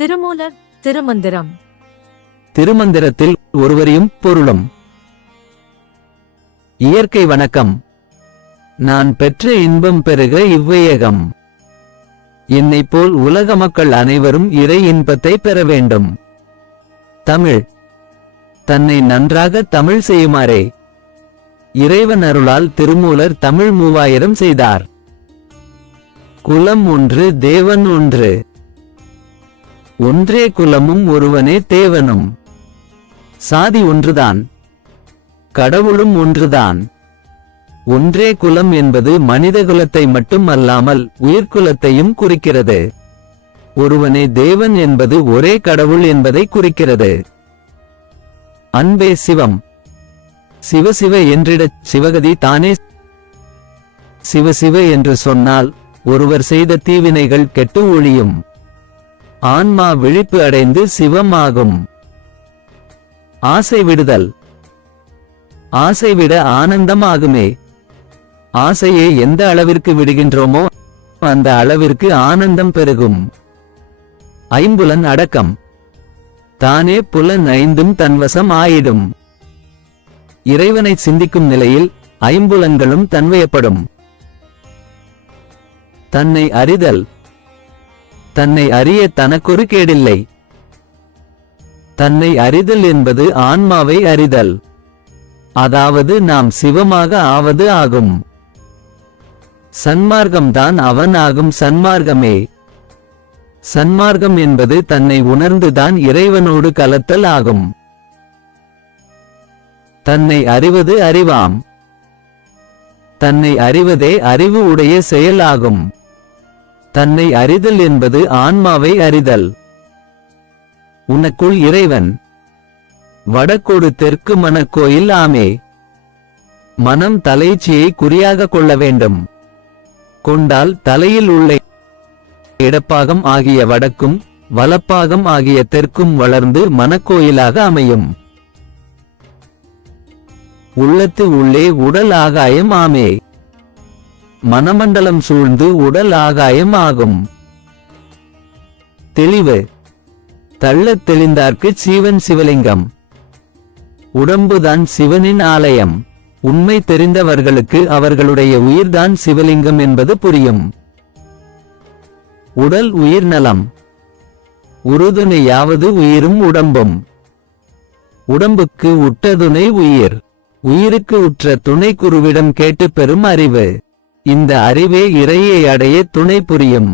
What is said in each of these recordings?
திருமூலர் திருமந்திரம். திருமந்திரத்தில் ஒருவரையும் பொருளும். இயற்கை வணக்கம். நான் பெற்ற இன்பம் பெருக இவ்வையகம். என்னைப் போல் உலக மக்கள் அனைவரும் இறை இன்பத்தை பெற வேண்டும். தமிழ். தன்னை நன்றாக தமிழ் செய்யுமாறே இறைவன் அருளால் திருமூலர் தமிழ் 3000 செய்தார். குலம் ஒன்று, தேவன் ஒன்று. ஒன்றே குலமும் ஒருவனே தேவனும். சாதி ஒன்றுதான், கடவுளும் ஒன்றுதான். ஒன்றே குலம் என்பது மனிதகுலத்தை மட்டும் அல்லாமல் உயிர்குலத்தையும் குறிக்கிறது. ஒருவனே தேவன் என்பது ஒரே கடவுள் என்பதை குறிக்கிறது. அன்பே சிவம். சிவசிவ என்றிடச் சிவகதி தானே. சிவசிவ என்று சொன்னால் ஒருவர் செய்த தீவினைகள் கெட்டு ஒழியும். ஆன்மா விழிப்பு அடைந்து சிவமாகும். ஆசை விடுதல். ஆசை விட ஆனந்தம் ஆகுமே. ஆசையை எந்த அளவிற்கு விடுகின்றோமோ அந்த அளவிற்கு ஆனந்தம் பெருகும். ஐம்புலன் அடக்கம். தானே புலன் ஐந்தும் தன்வசம் ஆயிடும். இறைவனை சிந்திக்கும் நிலையில் ஐம்புலன்களும் தன்வயப்படும். தன்னை அறிதல். தன்னை அறிய தனக்கொரு கேடில்லை. தன்னை அறிதல் என்பது ஆன்மாவை அறிதல். அதாவது நாம் சிவமாக ஆவது ஆகும். சன்மார்க்கம்தான் அவன் ஆகும் சன்மார்க்கமே. சன்மார்க்கம் என்பது தன்னை உணர்ந்துதான் இறைவனோடு கலத்தல் ஆகும். தன்னை அறிவது அறிவாம். தன்னை அறிவதே அறிவு உடைய செயல் ஆகும். தன்னை அறிதல் என்பது ஆன்மாவை அறிதல். உனக்குள் இறைவன். வடக்கோடு தெற்கு மனக்கோயில் ஆமே. மனம் தலைச்சியை குறியாக கொள்ள வேண்டும். கொண்டால் தலையில் உள்ள இடப்பாகம் ஆகிய வடக்கும் வலப்பாகம் ஆகிய தெற்கும் வளர்ந்து மனக்கோயிலாக அமையும். உள்ளத்து உள்ளே உடல் ஆகாயம் ஆமே. மனமண்டலம் சூழ்ந்து உடல் ஆகாயம் ஆகும். தெளிவு. தள்ளத் தெளிந்தார்க்கு சீவன் சிவலிங்கம். உடம்புதான் சிவனின் ஆலயம். உண்மை தெரிந்தவர்களுக்கு அவர்களுடைய உயிர்தான் சிவலிங்கம் என்பது புரியும். உடல் உயிர் நலம். உறுதுணையாவது உயிரும் உடம்பும். உடம்புக்கு உற்ற துணை உயிர். உயிருக்கு உற்ற துணை குருவிடம் கேட்டு பெறும் அறிவு. இந்த அறிவே இறையை அடைய துணை புரியும்.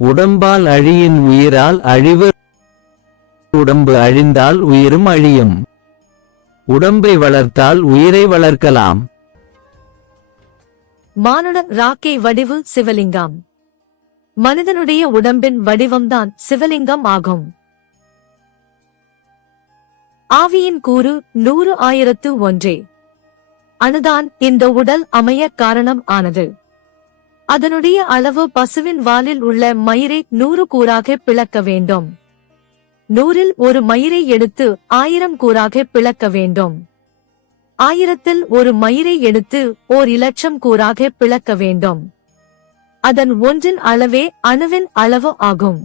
உடம்பால் அழியின் உயிரால் அழிவு. உடம்பு அழிந்தால் உயிரும் அழியும். உடம்பை வளர்த்தால் உயிரை வளர்க்கலாம். மானுட ராக்கை வடிவு சிவலிங்கம். மனிதனுடைய உடம்பின் வடிவம்தான் சிவலிங்கம் ஆகும். ஆவியின் கூறு 100,001. அணுதான் இந்த உடல் அமைய காரணம் ஆனது. அதனுடைய அளவு பசுவின் வாலில் உள்ள மயிரை 100 கூறாக பிளக்க வேண்டும். 100இல் ஒரு மயிரை எடுத்து 1000 கூறாக பிளக்க வேண்டும். 1000இல் ஒரு மயிரை எடுத்து 1,00,000 கூறாக பிளக்க வேண்டும். அதன் ஒன்றின் அளவே அணுவின் அளவு ஆகும்.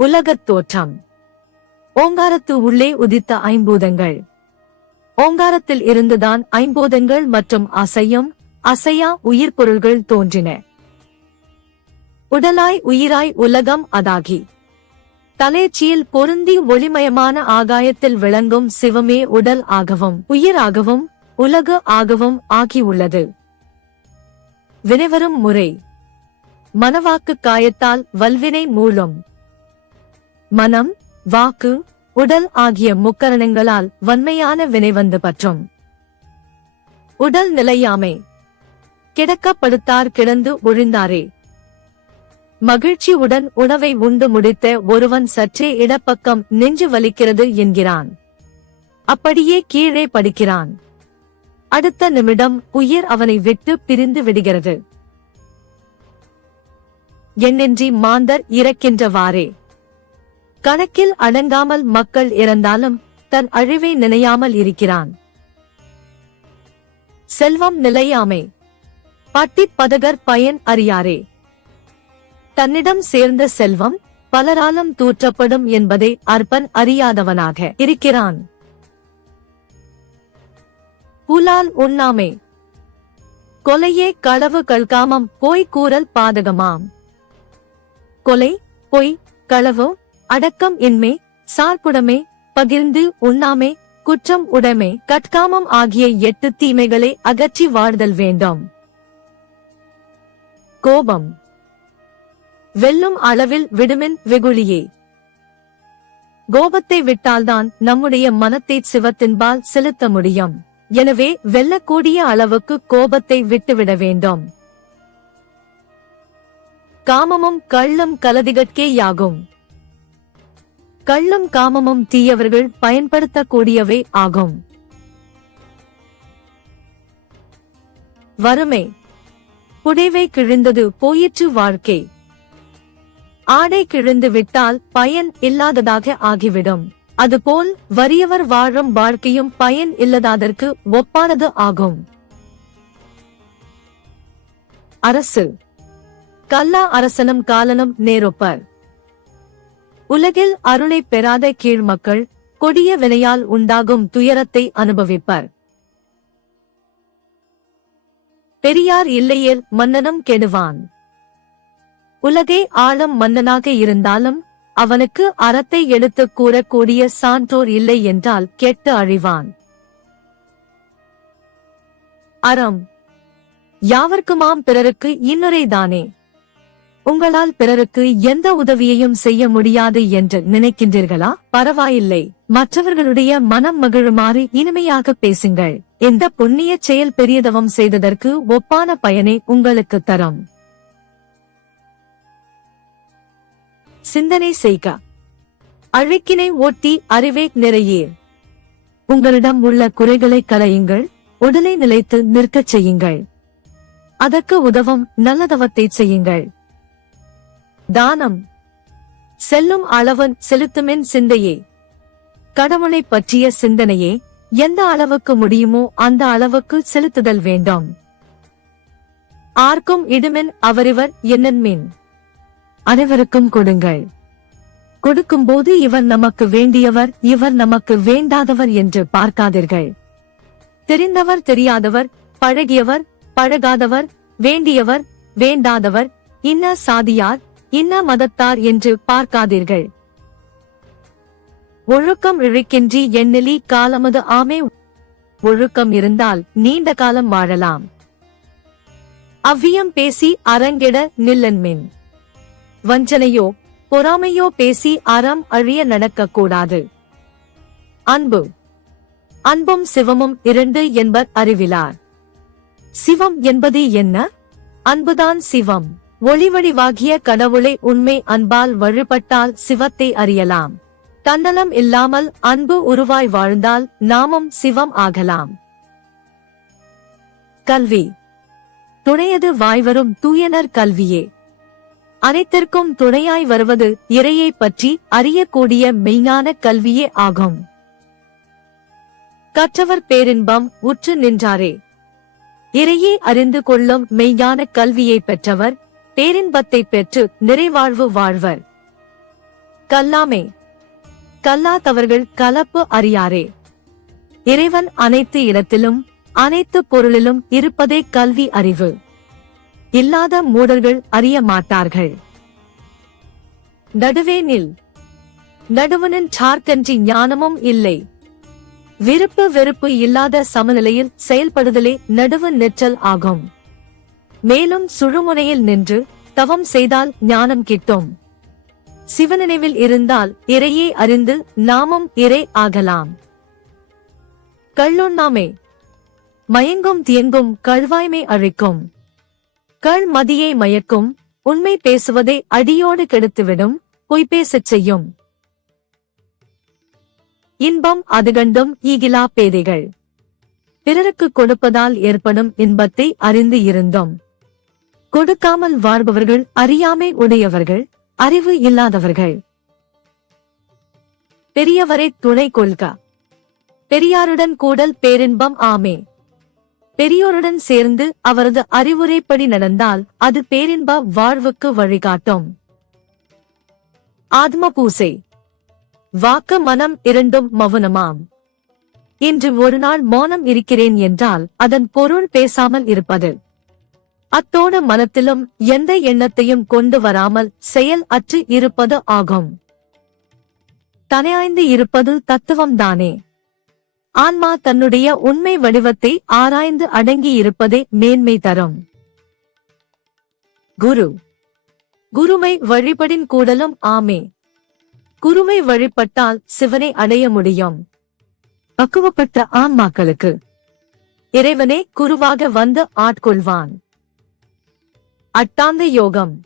உலகத் தோற்றம். ஓங்காரத்து உள்ளே உதித்த ஐம்பூதங்கள். ஓங்காரத்தில் இருந்துதான் ஐம்பூதங்கள் மற்றும் அசையும் அசையா உயிர்பொருள்கள் தோன்றின. உடலாய் உயிராய் உலகம் அதாகி தலைச்சியில் பொருந்தி ஒளிமயமான ஆகாயத்தில் விளங்கும் சிவமே உடல் ஆகவும் உயிராகவும் உலகு ஆகவும் ஆகியுள்ளது. வினைவரும் முறை. மனவாக்கு காயத்தால் வல்வினை மூலம். மனம், வாக்கு, உடல் ஆகிய முக்கரணங்களால் வன்மையான வினை வந்து பற்றும். உடல் நிலையாமை. கிடக்கப்படுத்தார் கிடந்து ஒழிந்தாரே. மகிழ்ச்சியுடன் உணவை உண்டு முடித்த ஒருவன் சற்றே இடப்பக்கம் நெஞ்சு வலிக்கிறது என்கிறான். அப்படியே கீழே படுக்கிறான். அடுத்த நிமிடம் உயிர் அவனை விட்டு பிரிந்து விடுகிறது. எண்ணென்றி மாந்தர் இறக்கின்றவாறே. கணக்கில் அடங்காமல் மக்கள் இறந்தாலும் தன் அழிவை நினையாமல் இருக்கிறான். செல்வம் நிலையாமை. பட்டிப் பதகர் பயன் அறியாரே. தன்னிடம் சேர்ந்த செல்வம் பலராலும் தூற்றப்படும் என்பதை அற்பன் அறியாதவனாக இருக்கிறான். புலால் உண்ணாமை. கொலையே களவு கள்காமம் பொய் கூறல் பாதகமாம். கொலை, பொய், களவு, அடக்கம் இன்மை, சார்புடைமை, பகிர்ந்து உண்ணாமை, குற்றம் உடைமை, கட்காமம் ஆகிய 8 தீமைகளை அகற்றி வாழ்தல் வேண்டும். கோபம். வெல்லும் அளவில் விடுமின் வெகுளியே. கோபத்தை விட்டால்தான் நம்முடைய மனத்தை சிவத்தின்பால் செலுத்த முடியும். எனவே வெல்லக்கூடிய அளவுக்கு கோபத்தை விட்டுவிட வேண்டும். காமமும் கள்ளும் கலதிகட்கேயாகும். கள்ளும் காமமும் தீயவர்கள் பயன்படுத்தக்கூடியவை ஆகும். வறுமை. புடைவை கிழிந்தது போயிற்று வாழ்க்கை. ஆடை கிழிந்து விட்டால் பயன் இல்லாததாக ஆகிவிடும். அதுபோல் வறியவர் வாழும் வாழ்க்கையும் பயன் இல்லதாதற்கு ஒப்பானது ஆகும். அரசு. கல்லா அரசனும் காலனும் நேரொப்பர். உலகில் அருளை பெறாத கீழ்மக்கள் கொடிய வினையால் உண்டாகும் துயரத்தை அனுபவிப்பர். பெரியார் இல்லையேல் மன்னனும் கெடுவான். உலகை ஆளும் மன்னனாக இருந்தாலும் அவனுக்கு அறத்தை எடுத்துக் கூறக்கூடிய சான்றோர் இல்லை என்றால் கெட்டு அழிவான். அறம். யாவர்க்குமாம் பிறருக்கு இன்னுரைதானே. உங்களால் பிறருக்கு எந்த உதவியையும் செய்ய முடியாது என்று நினைக்கின்றீர்களா? பரவாயில்லை, மற்றவர்களுடைய மனம் மகிழுமாறு இனிமையாக பேசுங்கள். இந்த புண்ணிய செயல் பெரியதவம் செய்ததற்கு ஒப்பான பயனை உங்களுக்கு தரும். சிந்தனை செய்க. அழுக்கினை ஓட்டி அறிவே நிறையீர். உங்களிடம் உள்ள குறைகளை களையுங்கள், உடலை நிலைத்து நிற்கச் செய்யுங்கள். அதற்கு உதவும் நல்லதவத்தை செய்யுங்கள். தானம். செல்லும் அளவன் செலுத்துமென் சிந்தையே. கடவுளை பற்றிய சிந்தனையே எந்த அளவுக்கு முடியுமோ அந்த அளவுக்கு செலுத்துதல் வேண்டும். ஆர்க்கும் இடுமென் அவரிவர் என்னன்மின். அனைவருக்கும் கொடுங்கள். கொடுக்கும்போது இவர் நமக்கு வேண்டியவர் இவர் நமக்கு வேண்டாதவர் என்று பார்க்காதீர்கள். தெரிந்தவர் தெரியாதவர், பழகியவர் பழகாதவர், வேண்டியவர் வேண்டாதவர், இன்ன சாதியார் இன்ன மதத்தார் என்று பார்க்காதீர்கள். ஒழுக்கம் இழைக்கின்றி எண்ணிலி காலமது ஆமே. ஒழுக்கம் இருந்தால் நீண்ட காலம் வாழலாம். அவ்வியம் பேசி அரங்கிட நில்லன்மின். வஞ்சனையோ பொறாமையோ பேசி அறம் அழிய நடக்கக்கூடாது. அன்பு. அன்பும் சிவமும் 2 என்பர் அறிவிலார். சிவம் என்பது என்ன? அன்புதான் சிவம். ஒளிவடிவாகிய கடவுளை உண்மை அன்பால் வழிபட்டால் சிவத்தை அறியலாம். தன்னலம் இல்லாமல் அன்பு உருவாய் வாழ்ந்தால் நாமும் சிவம் ஆகலாம். கல்வி. துணையது வாய்வரும் தூயனர் கல்வியே. அனைத்திற்கும் துணையாய் வருவது இறையை பற்றி அறியக்கூடிய மெய்ஞான கல்வியே ஆகும். கற்றவர் பேரின்பம் உற்று நின்றாரே. இறையே அறிந்து கொள்ளும் மெய்ஞான கல்வியை பெற்றவர் பேரின்பத்தை பெற்று நிறைவாழ்வு வாழ்வர். கல்லாமை. கல்லாதவர்கள் கலப்பு அறியாரே. இறைவன் அனைத்து இடத்திலும் அனைத்து பொருளிலும் இருப்பதே கல்வி அறிவு. இல்லாத மூடர்கள் அறிய மாட்டார்கள். நடுவே நில். நடுவனின் சார்கன்றி ஞானமும் இல்லை. விருப்பு வெறுப்பு இல்லாத சமநிலையில் செயல்படுதலே நடுவு நிற்றல் ஆகும். மேலும் சுழுமுனையில் நின்று தவம் செய்தால் ஞானம் கிட்டும். சிவநினைவில் இருந்தால் இறையே அறிந்து நாமும் இறை ஆகலாம். கள்ளுண்ணாமை. மயங்கும் தியங்கும் கள்வாய்மை அழிக்கும். கள் மதியை மயக்கும். உண்மை பேசுவதை அடியோடு கெடுத்துவிடும். பொய் பேசச் செய்யும். இன்பம் அது கண்டும் ஈகிலா பேதைகள். பிறருக்கு கொடுப்பதால் ஏற்படும் இன்பத்தை அறிந்து இருந்தோம். கொடுக்காமல் வாழ்பவர்கள் அறியாமை உடையவர்கள், அறிவு இல்லாதவர்கள். பெரியவரை துணை கொள்க. பெரியாருடன் கூடல் பேரின்பம் ஆமே. பெரியோருடன் சேர்ந்து அவரது அறிவுரைப்படி நடந்தால் அது பேரின்ப வாழ்வுக்கு வழிகாட்டும். ஆத்ம பூசை. வாக்கு மனம் இரண்டும் மௌனமாம். இன்று ஒரு நாள் மௌனம் இருக்கிறேன் என்றால் அதன் பொருள் பேசாமல் இருப்பது. அத்தோடு மனத்திலும் எந்த எண்ணத்தையும் கொண்டு வராமல் செயல் அற்று இருப்பது ஆகும். தனியாய்ந்து இருப்பது தத்துவம்தானே. ஆன்மா தன்னுடைய உண்மை வடிவத்தை ஆராய்ந்து அடங்கி இருப்பதே மேன்மை தரும். குரு. குருவை வழிபடின் கூடலும் ஆமே. குருவை வழிபட்டால் சிவனை அடைய முடியும். பக்குவப்பட்ட ஆன்மாக்களுக்கு இறைவனே குருவாக வந்து ஆட்கொள்வான். அட்டாங்க யோகம்.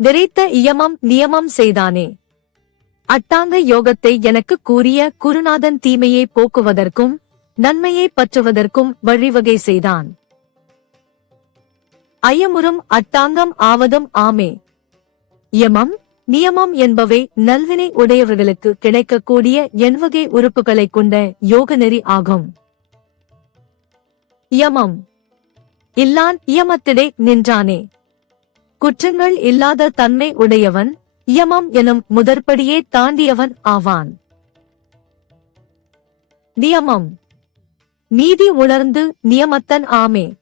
விரைத்த இயமம் நியமம் செய்தானே. அட்டாங்க யோகத்தை எனக்கு கூறிய குருநாதன் தீமையை போக்குவதற்கும் நன்மையை பற்றுவதற்கும் வழிவகை செய்தான். ஐயமுறும் அட்டாங்கம் ஆவதும் ஆமே. யமம் நியமம் என்பவை நல்வினை உடையவர்களுக்கு கிடைக்கக்கூடிய எண்வகை உறுப்புகளைக் கொண்ட யோக நெறி ஆகும். யமம். இல்லான் யமத்திடை நின்றானே. குற்றங்கள் இல்லாத தன்மை உடையவன் யமம் எனும் முதற்படியே தாண்டியவன் ஆவான். நியமம். நீதி உணர்ந்து நியமத்தன் ஆமே.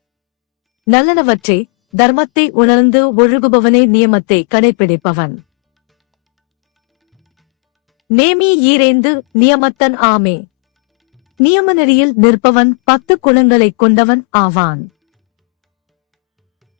நல்லனவற்றை தர்மத்தை உணர்ந்து ஒழுகுபவனே நியமத்தை கடைப்பிடிப்பவன். நேமி ஈரேந்து நியமத்தன் ஆமே. நியம நெறியில் நிற்பவன் 10 குணங்களைக் கொண்டவன் ஆவான்.